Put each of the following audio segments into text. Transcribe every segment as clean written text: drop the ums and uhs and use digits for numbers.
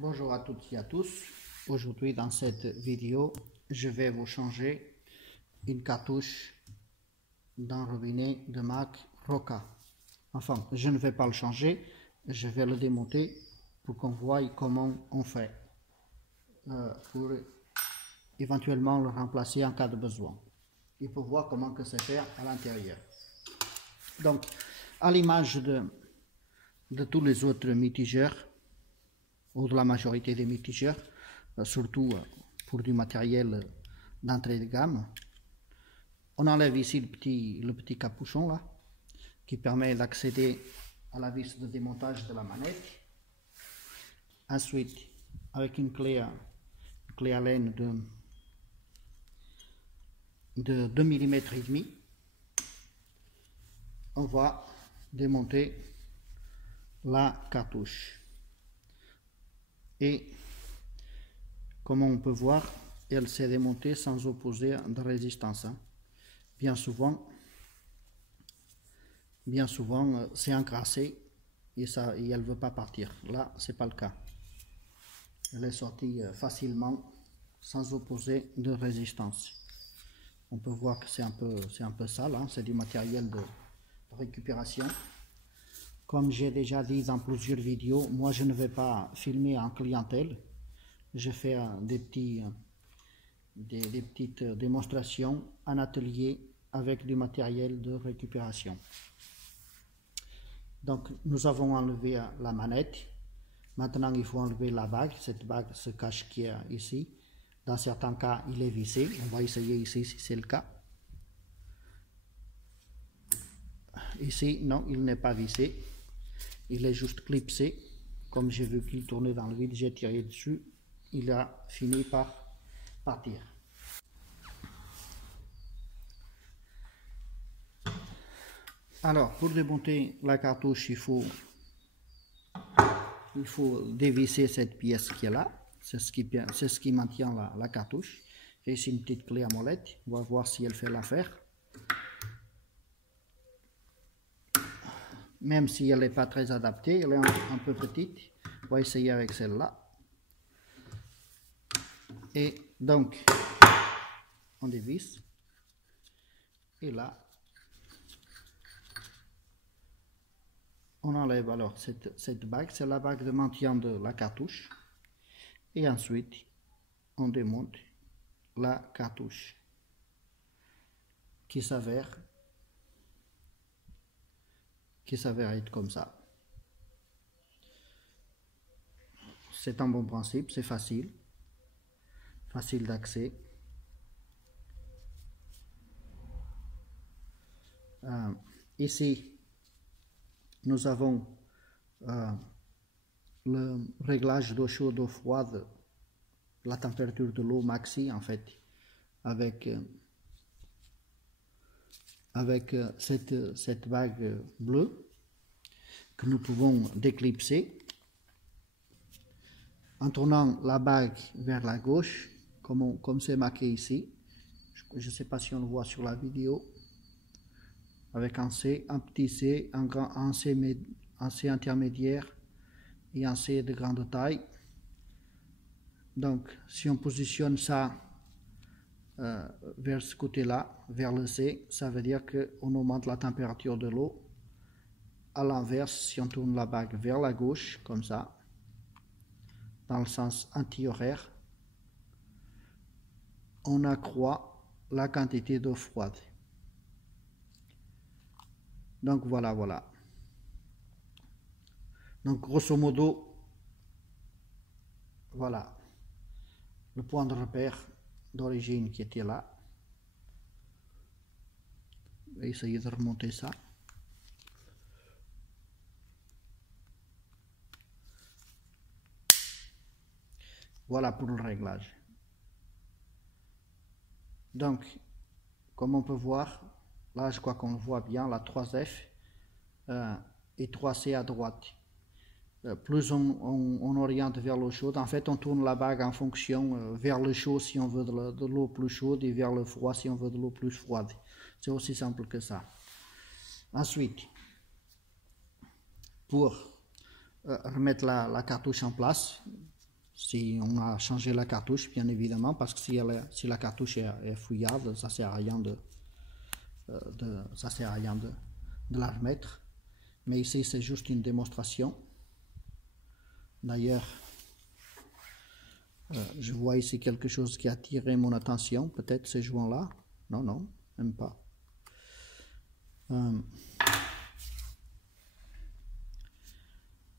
Bonjour à toutes et à tous. Aujourd'hui dans cette vidéo, je vais vous changer une cartouche d'un robinet de marque Roca. Enfin, je ne vais pas le changer, je vais le démonter pour qu'on voie comment on fait pour éventuellement le remplacer en cas de besoin. Et pour voir comment que c'est fait à l'intérieur. Donc, à l'image de tous les autres mitigeurs, ou de la majorité des mitigeurs, surtout pour du matériel d'entrée de gamme, on enlève ici le petit capuchon là, qui permet d'accéder à la vis de démontage de la manette. Ensuite, avec une clé à laine de 2 mm et demi, on va démonter la cartouche. Et comme on peut voir, elle s'est démontée sans opposer de résistance. Bien souvent c'est encrassé et elle ne veut pas partir. Là, c'est pas le cas. Elle est sortie facilement sans opposer de résistance. On peut voir que c'est un peu sale, c'est du matériel de récupération. Comme j'ai déjà dit dans plusieurs vidéos, moi je ne vais pas filmer en clientèle. Je fais des petites démonstrations en atelier avec du matériel de récupération. Donc nous avons enlevé la manette. Maintenant il faut enlever la bague. Cette bague se cache qui est ici. Dans certains cas il est vissé. On va essayer ici si c'est le cas. Ici non, il n'est pas vissé. Il est juste clipsé. Comme j'ai vu qu'il tournait dans le vide, j'ai tiré dessus. Il a fini par partir. Alors, pour démonter la cartouche, il faut dévisser cette pièce qui est là. C'est ce qui maintient la cartouche. J'ai ici une petite clé à molette. On va voir si elle fait l'affaire. Même si elle n'est pas très adaptée, elle est un peu petite. On va essayer avec celle-là. Et donc, on dévisse. Et là, on enlève alors cette bague. C'est la bague de maintien de la cartouche. Et ensuite, on démonte la cartouche qui s'avère être comme ça. C'est un bon principe, c'est facile d'accès. Ici, nous avons le réglage d'eau chaude, d'eau froide, la température de l'eau maxi en fait, avec cette bague bleue que nous pouvons déclipser en tournant la bague vers la gauche, comme c'est marqué ici. Je ne sais pas si on le voit sur la vidéo, avec un C, un petit C, un C intermédiaire et un C de grande taille. Donc si on positionne ça vers ce côté-là, vers le C, ça veut dire qu'on augmente la température de l'eau. À l'inverse, si on tourne la bague vers la gauche, comme ça, dans le sens anti-horaire, on accroît la quantité d'eau froide. Donc voilà. Donc grosso modo, voilà le point de repère d'origine qui était là. Je vais essayer de remonter ça. Voilà pour le réglage. Donc, comme on peut voir, là je crois qu'on le voit bien, la 3F et 3C à droite. Plus on oriente vers l'eau chaude, en fait on tourne la bague en fonction vers le chaud si on veut de l'eau plus chaude et vers le froid si on veut de l'eau plus froide. C'est aussi simple que ça. Ensuite, pour remettre la cartouche en place, si on a changé la cartouche, bien évidemment, parce que si la cartouche est fouillarde, ça sert à rien de la remettre. Mais ici, c'est juste une démonstration. D'ailleurs, je vois ici quelque chose qui a attiré mon attention. Peut-être ces joints-là. Non, non, même pas.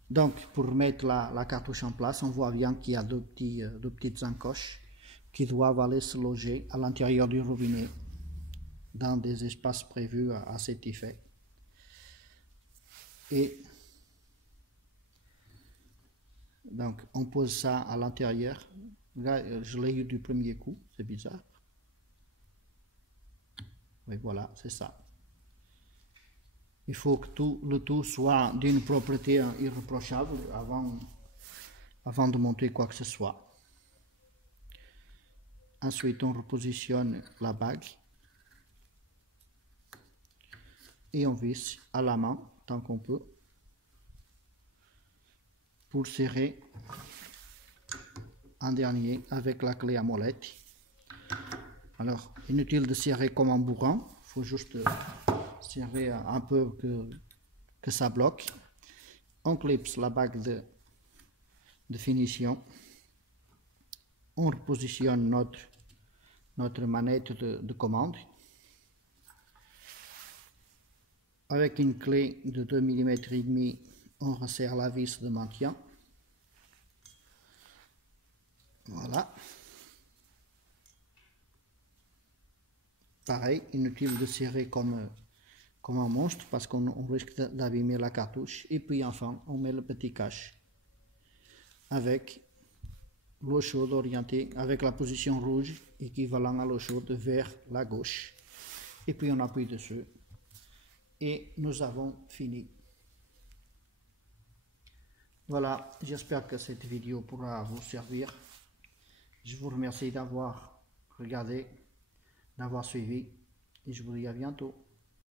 Donc, pour mettre la cartouche en place, on voit bien qu'il y a deux petites encoches qui doivent aller se loger à l'intérieur du robinet dans des espaces prévus à cet effet. Et donc, on pose ça à l'intérieur. Là, je l'ai eu du premier coup, c'est bizarre. Oui, voilà, c'est ça. Il faut que le tout soit d'une propreté irréprochable avant de monter quoi que ce soit. Ensuite, on repositionne la bague et on visse à la main tant qu'on peut pour serrer en dernier avec la clé à molette. Alors, inutile de serrer comme un bourrin, il faut juste serrer un peu que ça bloque. On clipse la bague de finition. On repositionne notre manette de commande. Avec une clé de 2 mm et demi, on resserre la vis de maintien. Voilà. Pareil, inutile de serrer comme un monstre parce qu'on risque d'abîmer la cartouche. Et puis enfin, on met le petit cache avec l'eau chaude orientée, avec la position rouge équivalent à l'eau chaude vers la gauche. Et puis on appuie dessus. Et nous avons fini. Voilà, j'espère que cette vidéo pourra vous servir. Je vous remercie d'avoir regardé, d'avoir suivi et je vous dis à bientôt.